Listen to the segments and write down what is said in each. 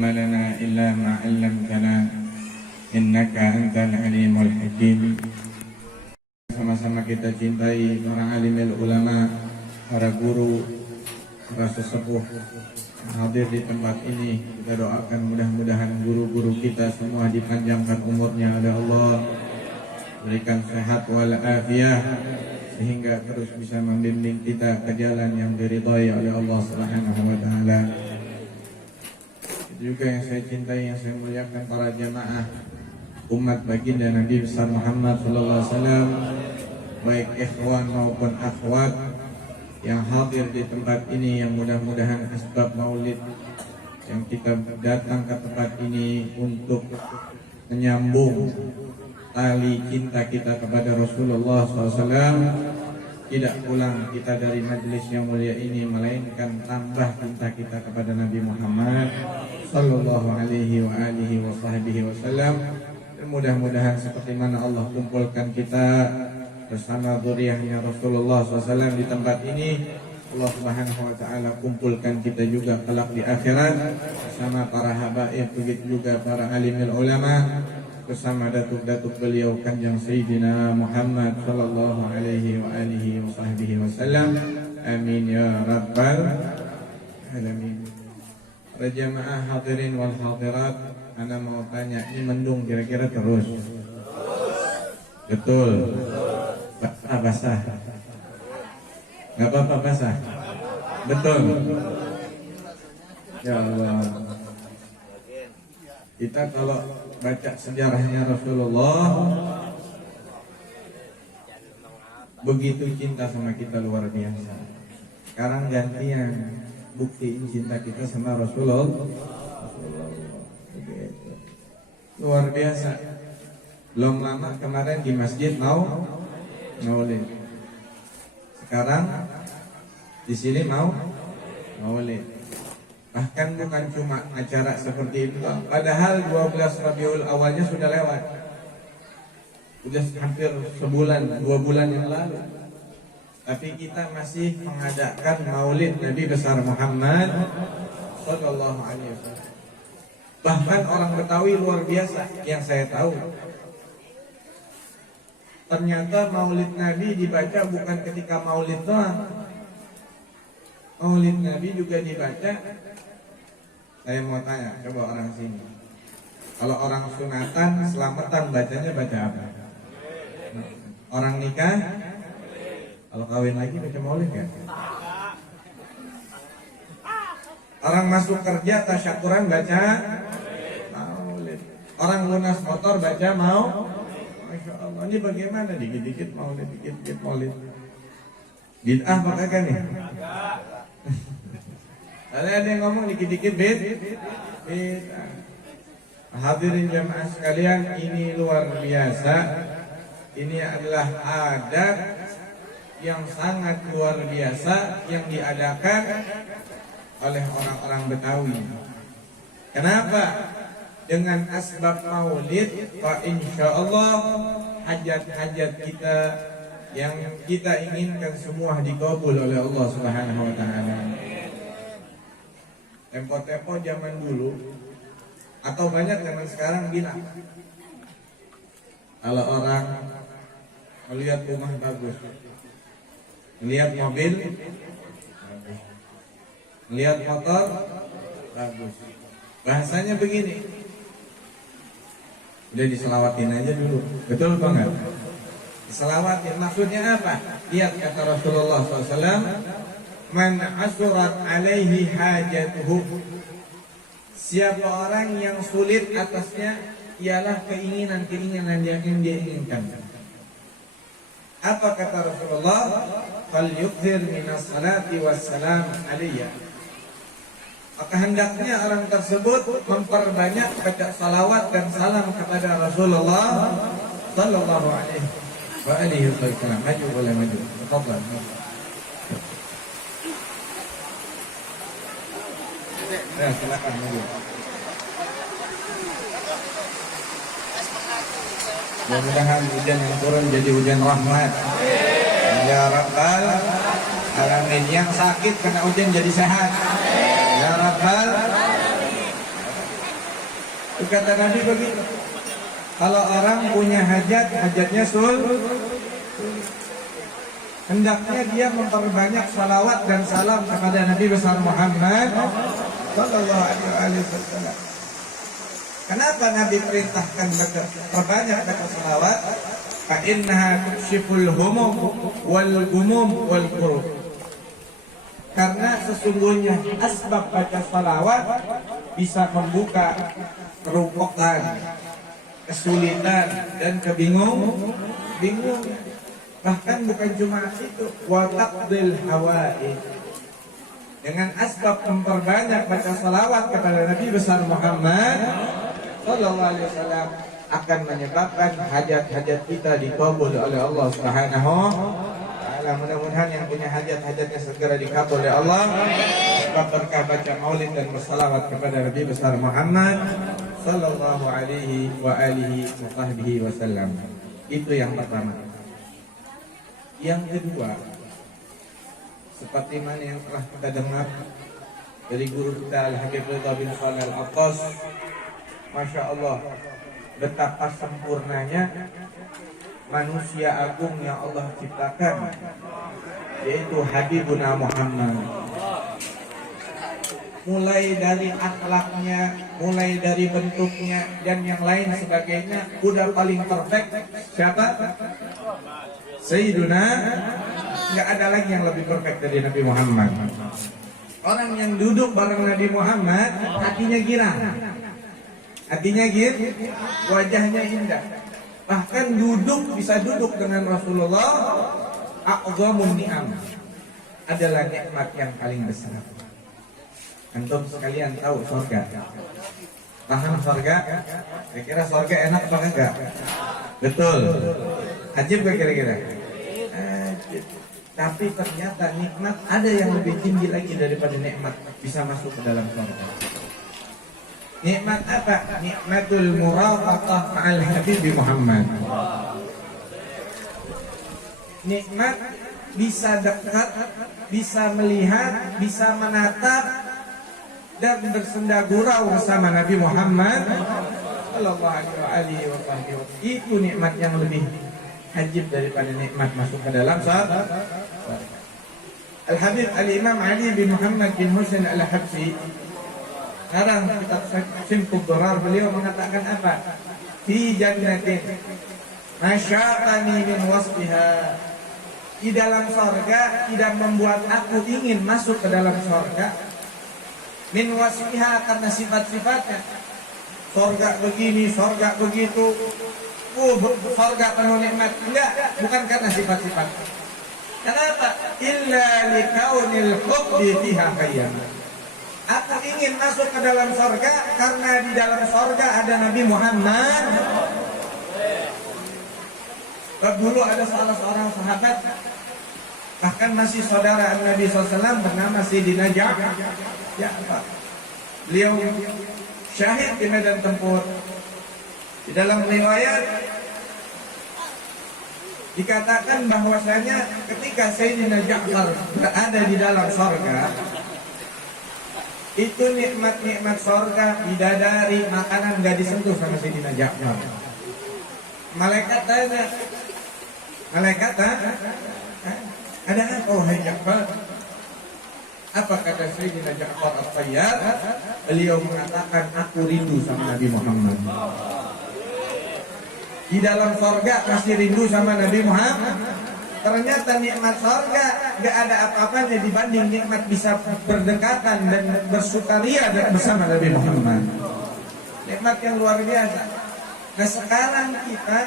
لنا إلا ما علمتنا إنك أنت العليم الحكيم. Sama-sama kita cintai para alimil ulama, para guru, para sesepuh hadir di tempat ini. Kita doakan mudah-mudahan guru-guru kita semua dipanjangkan umurnya oleh Allah, berikan sehat walafiat sehingga terus bisa membimbing kita ke jalan yang diridhai oleh Allah Subhanahu wa taala. Itu juga yang saya cintai, yang saya muliakan, para jamaah umat baginda Nabi besar Muhammad sallallahu alaihi wasallam, baik ikhwan maupun akhwat yang hadir di tempat ini, yang mudah-mudahan asbab maulid yang kita datang ke tempat ini untuk menyambung tali cinta kita kepada Rasulullah SAW, tidak pulang kita dari majelis yang mulia ini melainkan tambah cinta kita kepada Nabi Muhammad sallallahu alaihi wa alihi wa sahbihi wasallam. Dan mudah-mudahan seperti mana Allah kumpulkan kita bersama zuriyahnya Rasulullah SAW di tempat ini, Allah Subhanahu wa taala kumpulkan kita juga kelak di akhirat bersama para habaib, begitu juga para alimul ulama, bersama datuk-datuk beliau Kanjeng Sayyidina Muhammad sallallahu alaihi wa alihi wa sahbihi wasallam. Amin ya rabbal alamin. Para jamaah hadirin wal hadirat, ana mau tanya, ini mendung kira-kira terus? Betul? Basah? Gak apa-apa basah? Betul? Ya Allah, kita kalau baca sejarahnya Rasulullah, begitu cinta sama kita luar biasa. Sekarang gantian, buktiin cinta kita sama Rasulullah. Luar biasa. Belum lama kemarin di masjid maulid. Sekarang di sini maulid. Bahkan bukan cuma acara seperti itu, padahal 12 Rabiul Awalnya sudah lewat. Sudah hampir sebulan, 2 bulan yang lalu. Tapi kita masih mengadakan maulid Nabi besar Muhammad sallallahu alaihi wasallam. Bahkan orang Betawi luar biasa yang saya tahu, ternyata maulid Nabi dibaca bukan ketika maulid doang. Maulid Nabi juga dibaca. Saya mau tanya, coba orang sini, kalau orang sunatan, selamatan, bacanya baca apa? Orang nikah, kalau kawin lagi baca maulid ya? Orang masuk kerja, tasyakuran, baca maulid. Orang lunas motor, baca Masya Allah, ini bagaimana? Dikit-dikit maulid, dikit-dikit maulid. Bid'ah pakai kan nih? Ada yang ngomong dikit-dikit bid'ah. Hadirin jamaah sekalian, ini luar biasa. Ini adalah adat yang sangat luar biasa yang diadakan oleh orang-orang Betawi. Kenapa? Dengan asbab maulid, fa insyaallah hajat-hajat kita yang kita inginkan semua dikabul oleh Allah Subhanahu wa taala. Tempo-tempo zaman dulu atau banyak zaman sekarang bilang, kalau orang melihat rumah bagus, melihat mobil bagus, melihat motor bagus, bahasanya begini, udah diselawatin aja dulu. Betul apa enggak? Diselawatin maksudnya apa? Lihat kata Rasulullah SAW, man asurat alaihi hajatuhu, siapa orang yang sulit atasnya ialah keinginan-keinginan yang dia inginkan. Apa kata Rasulullah? Falyukthir minas salati wassalam alaiya, maka hendaknya orang tersebut memperbanyak baca salawat dan salam kepada Rasulullah sallallahu alaihi wasallam. Maju boleh maju. Tafadhal. Ya, silakan maju. Mudah-mudahan hujan yang turun jadi hujan rahmat. Ya Rabbal alamin. Yang sakit kena hujan jadi sehat. Ya Rabbal alamin. Kata Nabi begitu. Kalau orang punya hajat, hajatnya hendaknya dia memperbanyak salawat dan salam kepada Nabi besar Muhammad sallallahu alaihi wasallam. Kenapa Nabi perintahkan perbanyak baca salawat? Fa innaha tukshiful humum wal gumum wal kurub. Karena sesungguhnya asbab baca salawat bisa membuka kerupokan, kesulitan dan kebingungan. Bahkan bukan cuma itu, wa taqdil hawaij. Dengan asbab memperbanyak baca salawat kepada Nabi besar Muhammad sallallahu alaihi wasallam akan menyebabkan hajat-hajat kita dikabul oleh Allah Subhanahu wa taala. Mudah-mudahan yang punya hajat-hajatnya segera dikabul oleh Allah sebab berkah baca maulid dan bersalawat kepada Nabi besar Muhammad sallallahu alaihi wa alihi wa sahbihi wasallam. Itu yang pertama. Yang kedua, seperti mana yang telah kita dengar dari guru kita Al-Habib Ridha bin Shalih Al-Attas, Masya Allah, betapa sempurnanya manusia agung yang Allah ciptakan, yaitu Habibuna Muhammad. Mulai dari akhlaknya, mulai dari bentuknya, dan yang lain sebagainya, udah paling perfect. Siapa? Sayyiduna. Nggak ada lagi yang lebih perfect dari Nabi Muhammad. Orang yang duduk bareng Nabi Muhammad, hatinya girang. Hatinya wajahnya indah. Bahkan bisa duduk dengan Rasulullah, a'zamun ni'am, adalah nikmat yang paling besar. Antum sekalian tahu surga? Paham surga? Kira-kira surga enak apa enggak? Betul. Ajib gak kira-kira? Ajib. Tapi ternyata nikmat ada yang lebih tinggi lagi daripada nikmat bisa masuk ke dalam surga. Nikmat apa? Nikmatul murafaqah ma'al Habib Muhammad. Nikmat bisa dekat, bisa melihat, bisa menatap dan bersenda gurau bersama Nabi Muhammad sallallahu alaihi wasallam. Itu nikmat yang lebih ajib daripada nikmat masuk ke dalam surga. Al-Habib Al-Imam Ali bin Muhammad bin Husain Al-Habsyi, sekarang kitab Simkud Durar, beliau mengatakan apa? Fi jannatin masyaqani min wasfiha. Di dalam surga tidak membuat aku ingin masuk ke dalam surga. Min wasfiha, karena sifat-sifatnya. Surga begini, surga begitu. Surga penuh nikmat. Enggak, bukan karena sifat-sifat. Kenapa? Illa likaunil hubbi fiha qayyam. Aku ingin masuk ke dalam surga karena di dalam surga ada Nabi Muhammad. Dulu ada salah seorang sahabat, bahkan masih saudara Nabi SAW, bernama Sayyidina Ja'far. Beliau syahid di medan tempur. Di dalam riwayat dikatakan bahwasanya ketika Sayyidina Ja'far berada di dalam surga, itu nikmat-nikmat surga, bidadari, makanan nggak disentuh sama Sayyidina Ja'far. Malaikat tanya, ada apa wahai Ja'far? Apa kata Sayyidina Ja'far At-Tayyar? Beliau mengatakan, aku rindu sama Nabi Muhammad. Di dalam surga masih rindu sama Nabi Muhammad. Ternyata nikmat surga gak ada apa-apanya dibanding nikmat bisa berdekatan dan bersukaria bersama Nabi Muhammad. Nikmat yang luar biasa. Nah sekarang kita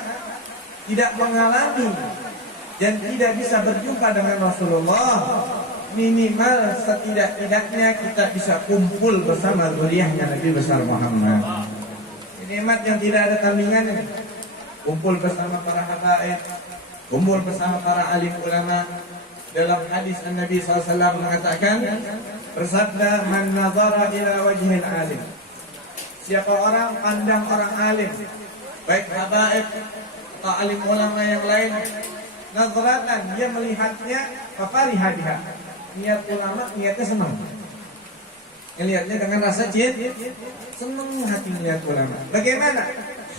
tidak mengalami dan tidak bisa berjumpa dengan Rasulullah. Minimal setidak-tidaknya kita bisa kumpul bersama zuriyahnya Nabi besar Muhammad. Nikmat yang tidak ada tandingannya. Kumpul bersama para habaib, kumpul bersama para alim ulama. Dalam hadis Nabi SAW mengatakan, bersabda, man nazara ila wajhil alim. Siapa orang pandang orang alim, baik habaib atau alim ulama yang lain, nazaratan, dia melihatnya, fafarihadiha. Niat ulama, niatnya senang. Ngelihatnya dengan rasa senang hati melihat ulama. Bagaimana?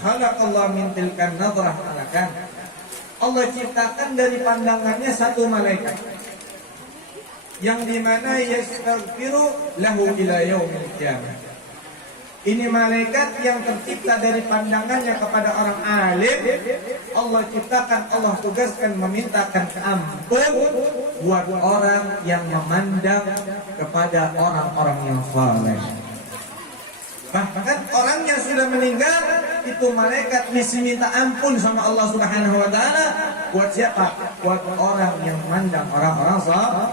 Khalaqallahu min tilkan nadrah malakan. Allah ciptakan dari pandangannya satu malaikat yang dimana yastaghfiru lahu ila yaumil qiyamah. Ini malaikat yang tercipta dari pandangannya kepada orang alim. Allah ciptakan, Allah tugaskan memintakan ampun buat orang yang memandang kepada orang-orang yang saleh. Bahkan orang yang sudah meninggal itu malaikat mesti minta ampun sama Allah Subhanahu wa taala. Buat siapa? Buat orang yang memandang orang-orang saleh,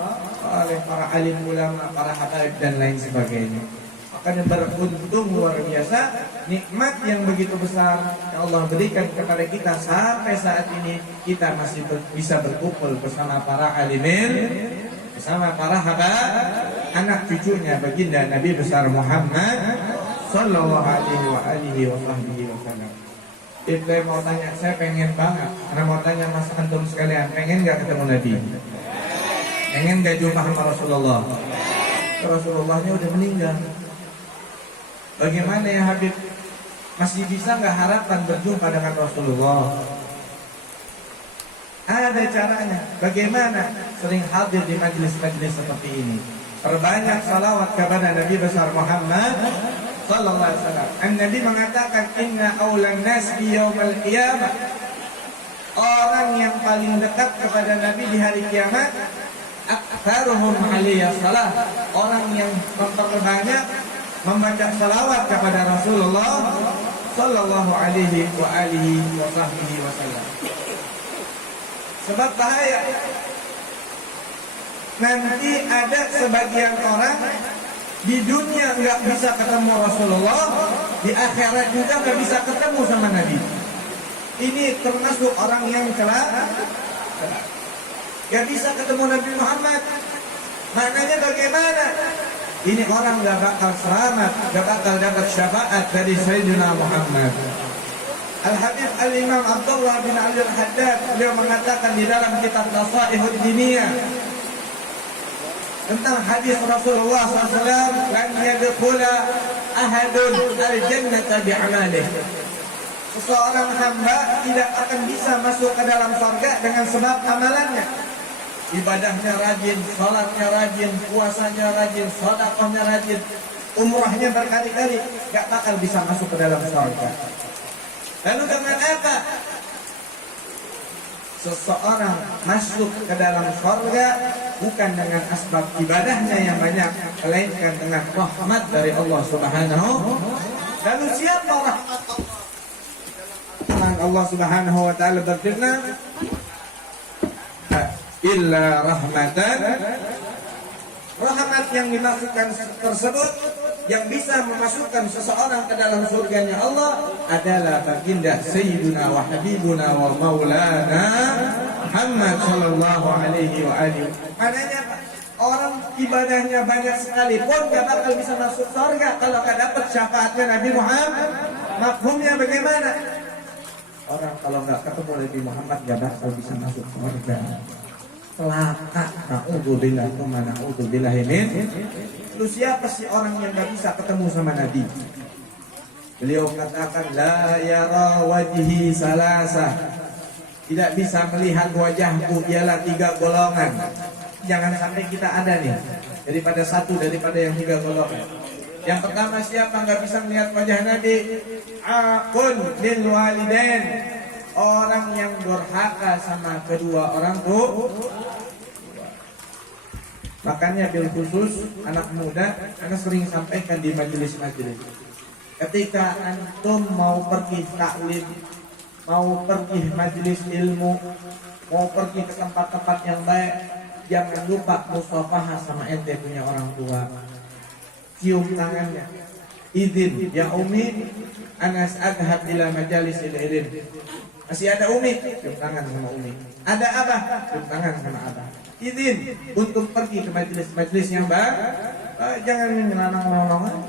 para alim ulama, para habaib dan lain sebagainya. Makanya beruntung luar biasa nikmat yang begitu besar yang Allah berikan kepada kita sampai saat ini kita masih bisa berkumpul bersama para alimin, bersama para habaib, anak cucunya baginda Nabi besar Muhammad sallallahu alaihi wasallam. Saya mau tanya, saya pengen banget. Karena mau tanya Mas antum sekalian, pengen nggak ketemu Nabi? Pengen nggak jumpa sama Rasulullah? Rasulullahnya udah meninggal. Bagaimana ya Habib? Masih bisa nggak harapan berjumpa dengan Rasulullah? Ada caranya. Bagaimana? Sering hadir di majelis-majelis seperti ini. Perbanyak salawat kepada Nabi besar Muhammad sallallahu alaihi wasallam. Nabi mengatakan inna aulan nas bi yaumil qiyamah. Orang yang paling dekat kepada Nabi di hari kiamat aktsaruhum alaihi salam. Orang yang memperbanyak membaca salawat kepada Rasulullah sallallahu alaihi wasallam. Sebab bahaya. Nanti ada sebagian orang di dunia nggak bisa ketemu Rasulullah, di akhirat juga nggak bisa ketemu sama Nabi. Ini termasuk orang yang celaka. Nggak bisa ketemu Nabi Muhammad. Maknanya bagaimana? Ini orang nggak bakal selamat, nggak bakal dapat syafaat dari Sayyidina Muhammad. Al-Habib Al-Imam Abdullah bin Ali Al-Haddad beliau mengatakan di dalam kitab Nasaihud Diniyah tentang hadis Rasulullah SAW, lan yadkhula ahadun al-jannata bi'amalih. Seseorang hamba tidak akan bisa masuk ke dalam surga dengan sebab amalannya. Ibadahnya rajin, salatnya rajin, puasanya rajin, sedekahnya rajin, umrahnya berkali-kali, gak bakal bisa masuk ke dalam surga. Lalu dengan apa seseorang masuk ke dalam surga? Bukan dengan asbab ibadahnya yang banyak, melainkan dengan rahmat dari Allah Subhanahu. Lalu siapa rahmat Allah? Allah Subhanahu wa taala berfirman, illa rahmatan. Rahmat yang dimaksudkan tersebut yang bisa memasukkan seseorang ke dalam surganya Allah adalah baginda Sayyiduna wa Habibuna wa Maulana Muhammad sallallahu alaihi wa alihi. Maknanya orang ibadahnya banyak sekali pun gak bakal bisa masuk surga kalau gak dapat syafaatnya Nabi Muhammad. Makhumnya bagaimana? Orang kalau gak ketemu Nabi Muhammad gak bakal bisa masuk surga. Celaka, na'udzubillah, na'udzubillah min. Lalu siapa sih orang yang gak bisa ketemu sama Nabi? Beliau katakan la yara wajhi salasa. Tidak bisa melihat wajahku ialah 3 golongan. Jangan sampai kita ada nih daripada satu daripada yang 3 golongan. Yang pertama siapa nggak bisa melihat wajah Nabi? Aqun lil walidain. Orang yang durhaka sama kedua orang tua. Makanya bil khusus anak muda, karena sering sampaikan di majelis-majelis. Ketika antum mau pergi taklim, mau pergi majelis ilmu, mau pergi ke tempat-tempat yang baik, jangan lupa musafahah sama ente punya orang tua. Cium tangannya. Izin ya Umi, anas adhab ila majalis ilm. Masih ada Umi, cium tangan sama Umi. Ada Abah, cium tangan sama Abah. Izin untuk pergi ke majelis-majelis yang baik, jangan ngelanang-lanang.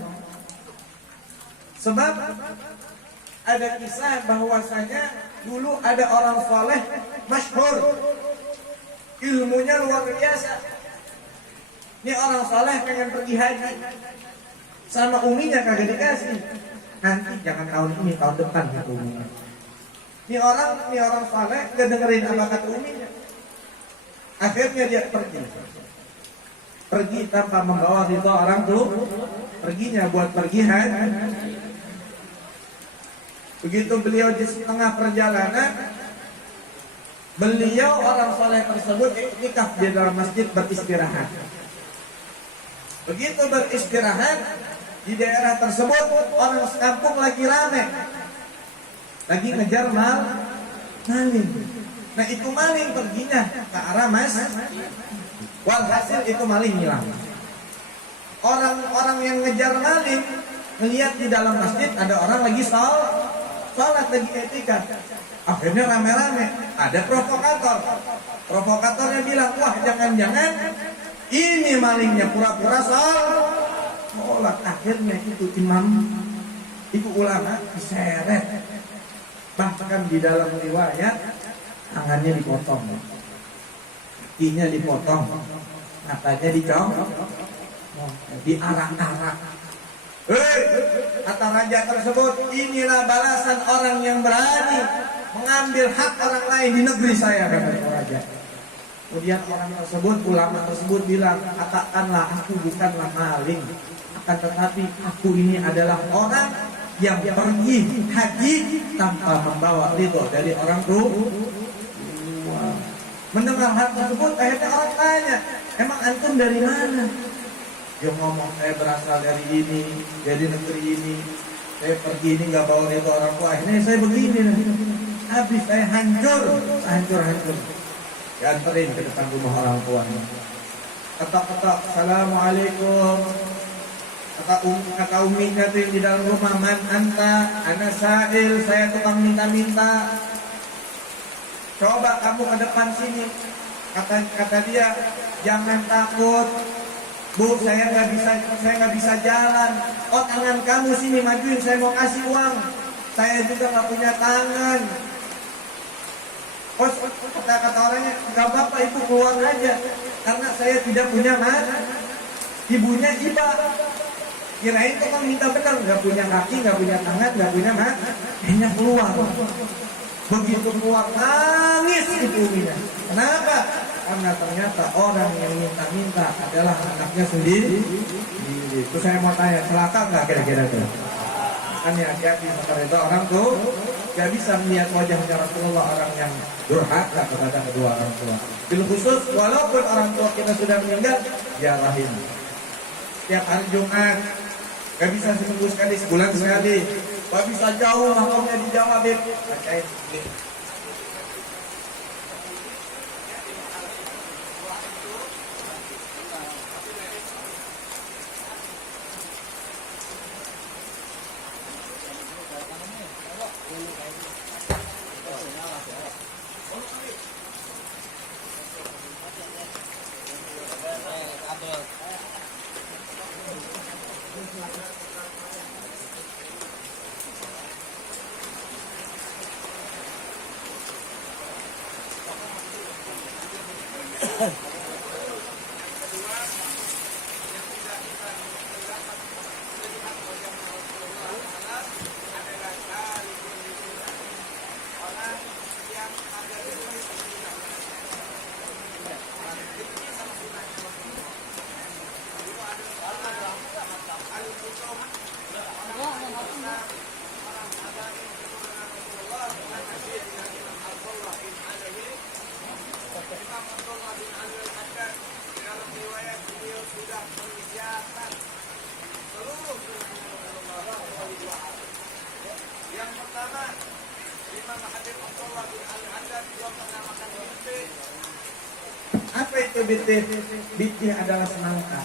Sebab ada kisah bahwasanya dulu ada orang saleh masyhur, ilmunya luar biasa. Ini orang saleh pengen pergi haji, Sama uminya kagak dikasih. Nanti jangan tahun ini, tahun depan gitu uminya. Ini orang saleh gak dengerin apa kata uminya. Akhirnya dia pergi tanpa membawa ridho orang tua. Perginya buat pergi haji. Begitu beliau di setengah perjalanan, beliau orang soleh tersebut iktikaf di dalam masjid beristirahat. Begitu beristirahat di daerah tersebut, orang sekampung lagi rame, lagi ngejar maling. Nah itu maling perginya ke arah walhasil itu maling hilang. Orang-orang yang ngejar maling melihat di dalam masjid ada orang lagi sholat lagi etika. Akhirnya rame-rame ada provokatornya bilang, wah jangan-jangan ini malingnya pura-pura sholat. Akhirnya itu ulama diseret, bahkan di dalam riwayat tangannya dipotong, kakinya dipotong, matanya dicopot, diarak-arak. Kata raja tersebut, inilah balasan orang yang berani mengambil hak orang lain di negeri saya, kata raja. Kemudian orang tersebut, ulama tersebut bilang, katakanlah aku bukanlah maling, akan tetapi aku ini adalah orang yang pergi haji tanpa membawa ridho dari orang tua. Mendengar hal tersebut, akhirnya orang tanya, emang antum dari mana? Dia ngomong, saya berasal dari ini, dari negeri ini, saya pergi ini nggak bawa ridho orang tua. Akhirnya saya begini, habis saya hancur. Dianterin ke depan rumah orang tuanya. Ketok-ketok, assalamualaikum. Kata uminya tuh yang di dalam rumah, man anta, ana sa'il, saya tukang minta-minta. Coba kamu ke depan sini. Kata dia, jangan takut, Bu, saya nggak bisa jalan. Oh, tangan kamu sini majuin, saya mau kasih uang. Saya juga nggak punya tangan. Oh, kata orangnya, nggak apa-apa, ibu keluar aja, karena saya tidak punya ibunya iba. Kirain tukang minta benar, nggak punya kaki, nggak punya tangan, nggak punya hanya keluar. Begitu keluar nangis ibu uminya. Kenapa? Karena ternyata orang yang minta-minta adalah anaknya sendiri. Itu saya mau tanya, celaka nggak kira-kira tuh? Kan ya hati-hati seperti orang tuh gak bisa melihat wajahnya Rasulullah, orang yang durhaka kepada kedua orang tua. Bil khusus walaupun orang tua kita sudah meninggal, ya rahim. Setiap hari Jumat, gak bisa seminggu sekali, sebulan sekali. Gak bisa jauh makamnya di Jawa, Beb. Bacain. Yang pertama, Imam Habib Abdullah bin Al-Haddad juga pernah makan bintik. Apa itu bintik? Bintik adalah semangka.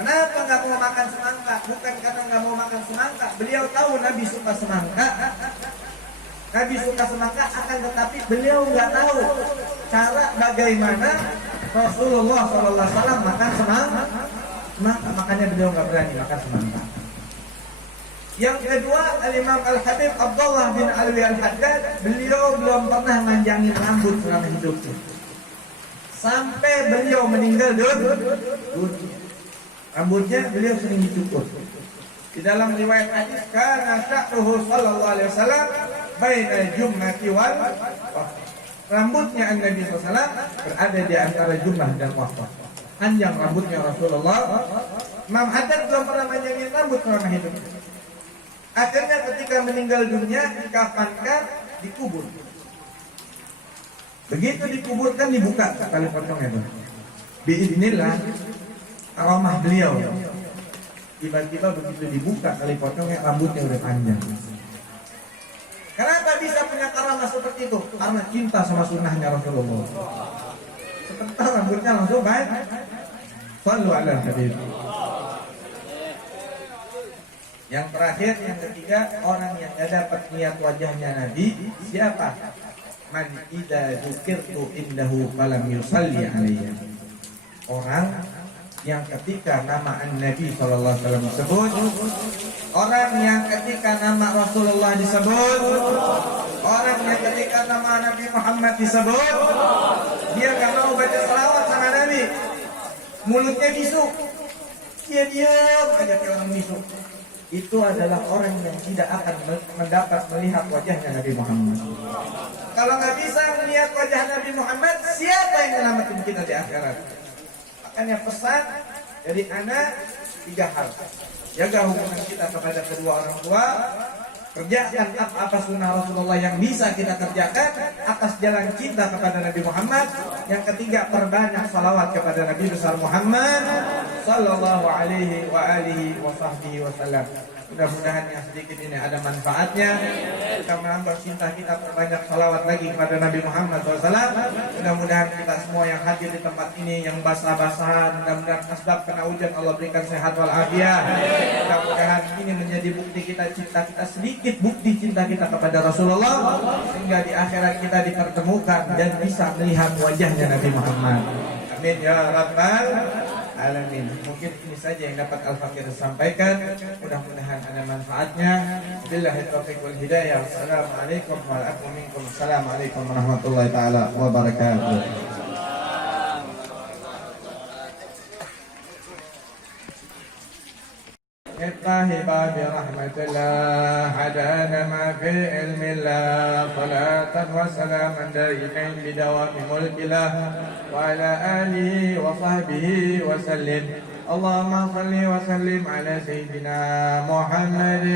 Kenapa nggak mau makan semangka? Bukan karena nggak mau makan semangka. Beliau tahu Nabi suka semangka. Nabi suka semangka, akan tetapi beliau nggak tahu cara bagaimana Rasulullah SAW makan semangka. Makanya beliau nggak berani makan semangka. Yang kedua, Al-Imam Al-Habib Abdullah bin Alwi Al-Haddad, beliau belum pernah manjangin rambut selama hidupnya. Sampai beliau meninggal dunia. Rambutnya beliau sering dicukur. Di dalam riwayat hadis, kana sya'ruhu sallallahu alaihi wasallam baina jum'ati wal waqf. Rambutnya Nabi SAW berada di antara jumlah dan waqf. Panjang rambutnya Rasulullah. Imam Haddad belum pernah panjangin rambut selama hidup. Akhirnya ketika meninggal dunia dikafankan, dikubur. Begitu dikuburkan dibuka tali pocongnya itu. Biidznillah aromah beliau. Tiba-tiba begitu dibuka tali pocongnya, rambutnya udah panjang. Kenapa bisa punya karamah seperti itu? Karena cinta sama sunnahnya Rasulullah. Sebentar rambutnya langsung baik. Sallu ala habib. Yang terakhir, yang ketiga, orang yang tidak dapat niat wajahnya Nabi, siapa? Man idza dzukirtu indahu falam yusalli alayya. Orang yang ketika nama Nabi SAW disebut, orang yang ketika nama Rasulullah disebut, orang yang ketika nama Nabi Muhammad disebut, dia gak mau baca salawat sama Nabi, mulutnya bisu, dia diam aja kayak orang bisu. Itu adalah orang yang tidak akan mendapat melihat wajahnya Nabi Muhammad. Kalau nggak bisa melihat wajah Nabi Muhammad, siapa yang menyelamatkan kita di akhirat? Makanya pesan dari anak 3 hal. Jaga hubungan kita kepada kedua orang tua, kerjakan apa sunnah Rasulullah yang bisa kita kerjakan atas jalan cinta kepada Nabi Muhammad. Yang ketiga, perbanyak salawat kepada Nabi besar Muhammad sallallahu alaihi wa alihi wa sahbihi wasallam. Mudah-mudahan yang sedikit ini ada manfaatnya. Kita menambah cinta kita, perbanyak salawat lagi kepada Nabi Muhammad SAW. Mudah-mudahan kita semua yang hadir di tempat ini, yang basah-basahan, mudah-mudahan asbab kena hujan Allah berikan sehat walafiat. Mudah-mudahan ini menjadi bukti kita, cinta kita sedikit, bukti cinta kita kepada Rasulullah, sehingga di akhirat kita dipertemukan dan bisa melihat wajahnya Nabi Muhammad. Amin ya rabbal alamin. Mungkin ini saja yang dapat Al-Fakir sampaikan. Mudah-mudahan ada manfaatnya. Billahi taufiq wal hidayah. Assalamualaikum warahmatullahi taala wabarakatuh. افتح باب رحمة الله حدانا ما في علم الله صلاة وسلاما دائمين بدوام ملك الله وعلى آله وصحبه وسلم. اللهم صل وسلم على سيدنا محمد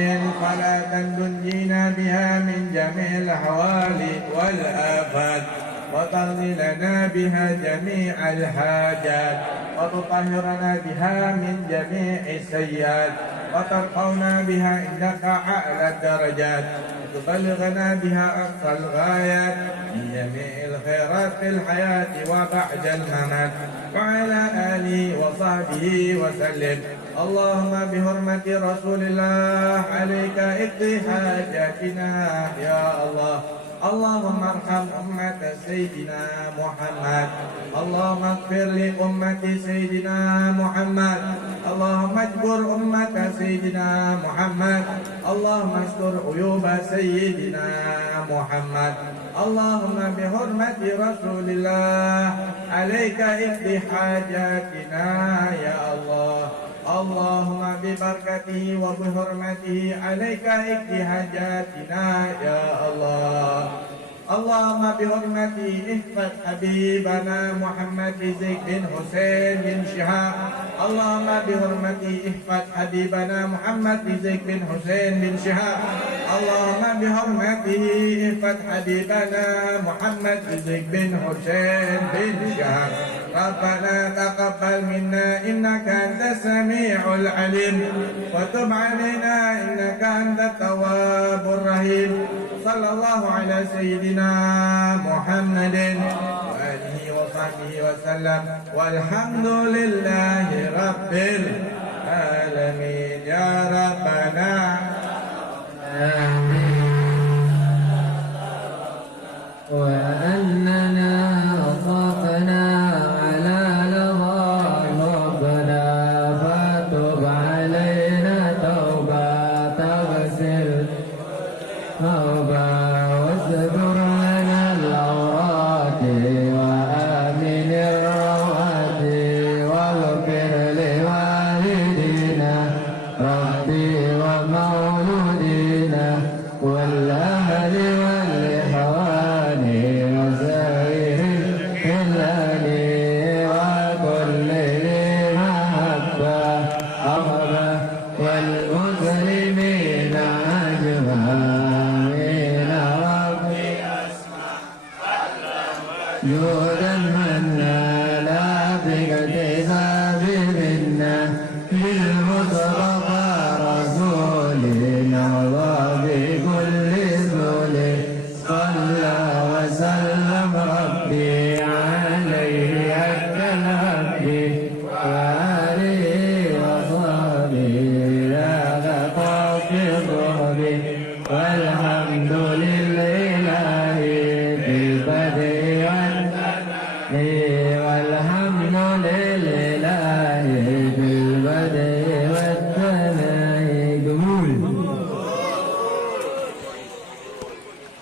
صلاة تنجينا بها من جميع الأحوال والآفات وتقضي لنا بها جميع الحاجات وتطهرنا بها من جميع السيئات وترفعنا بها عندك أعلى الدرجات وتبلغنا بها أقصى الغايات من جميع الخيرات في الحياة وبعد الممات وعلى آله وصحبه وسلم. اللهم بحرمة رسول الله عليك اقضي حاجاتنا يا الله. اللهم ارحم أمة سيدنا محمد. اللهم اغفر لأمة سيدنا محمد. اللهم اجبر أمة سيدنا محمد. اللهم استر عيوب سيدنا محمد. اللهم بحرمة رسول الله عليك اقضي حاجاتنا يا الله. اللهم ببركته وبحرمته عليك اقضي حاجاتنا يا الله. اللهم بحرمته احفظ حبيبنا محمد زيد بن حسين بن شهاب. اللهم بحرمته احفظ حبيبنا محمد زيد بن حسين بن شهاب. اللهم بحرمته احفظ حبيبنا محمد زيد بن حسين بن شهاب. ربنا تقبل منا إنك أنت السميع العليم وتب علينا إنك أنت التواب الرحيم. صلى الله على سيدنا محمد وآله وصحبه وسلم والحمد لله رب العالمين يا ربنا وأننا أطلقنا على لظى ربنا فتب علينا توبة تغسل توبة واستر لنا العورات وآمن الروات واغفر لوالدينا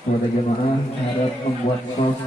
kepada jemaah harap membuat sos